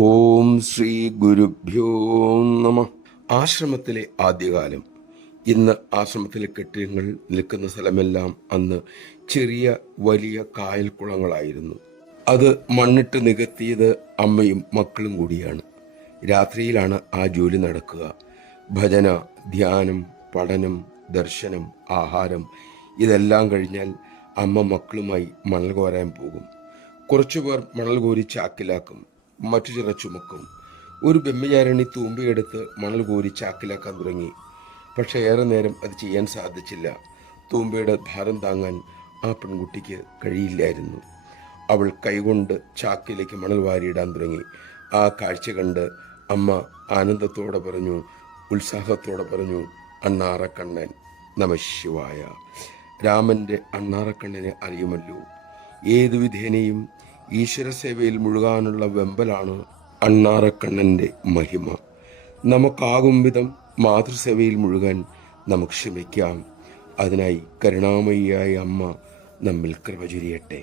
ഓം ശ്രീ ഗുരുഭ്യോ നമ. ആശ്രമത്തിലെ ആദ്യകാലം. ഇന്ന് ആശ്രമത്തിലെ കെട്ടിടങ്ങൾ നിൽക്കുന്ന സ്ഥലമെല്ലാം അന്ന് ചെറിയ വലിയ കായൽ കുളങ്ങളായിരുന്നു. അത് മണ്ണിട്ട് നികത്തിയത് അമ്മയും മക്കളും കൂടിയാണ്. രാത്രിയിലാണ് ആ ജോലി നടക്കുക. ഭജന, ധ്യാനം, പഠനം, ദർശനം, ആഹാരം ഇതെല്ലാം കഴിഞ്ഞാൽ അമ്മ മക്കളുമായി മണൽ കോരാൻ പോകും. കുറച്ചുപേർ മണൽ കോരി ചാക്കിലാക്കും, മറ്റു ചിലർ ചുമക്കും. ഒരു ബ്രഹ്മചാരിണി തൂമ്പയെടുത്ത് മണൽ കോരി ചാക്കിലാക്കാൻ തുടങ്ങി. പക്ഷേ ഏറെ നേരം അത് ചെയ്യാൻ സാധിച്ചില്ല. തൂമ്പയുടെ ഭാരം താങ്ങാൻ ആ പെൺകുട്ടിക്ക് കഴിയില്ലായിരുന്നു. അവൾ കൈകൊണ്ട് ചാക്കിലേക്ക് മണൽ വാരിയിടാൻ തുടങ്ങി. ആ കാഴ്ച കണ്ട് അമ്മ ആനന്ദത്തോടെ പറഞ്ഞു, ഉത്സാഹത്തോടെ പറഞ്ഞു, അണ്ണാറക്കണ്ണൻ നമഃശിവായ. രാമൻ്റെ അണ്ണാറക്കണ്ണനെ അറിയുമല്ലോ. ഏതു വിധേനയും ഈശ്വരസേവയിൽ മുഴുകാനുള്ള വെമ്പലാണ് അണ്ണാറക്കണ്ണൻ്റെ മഹിമ. നമുക്കാകും വിധം മാതൃസേവയിൽ മുഴുകാൻ നമുക്ക് ശ്രമിക്കാം. അതിനായി കരുണാമയിയായ അമ്മ നമ്മിൽ കൃപ ചൊരിയട്ടെ.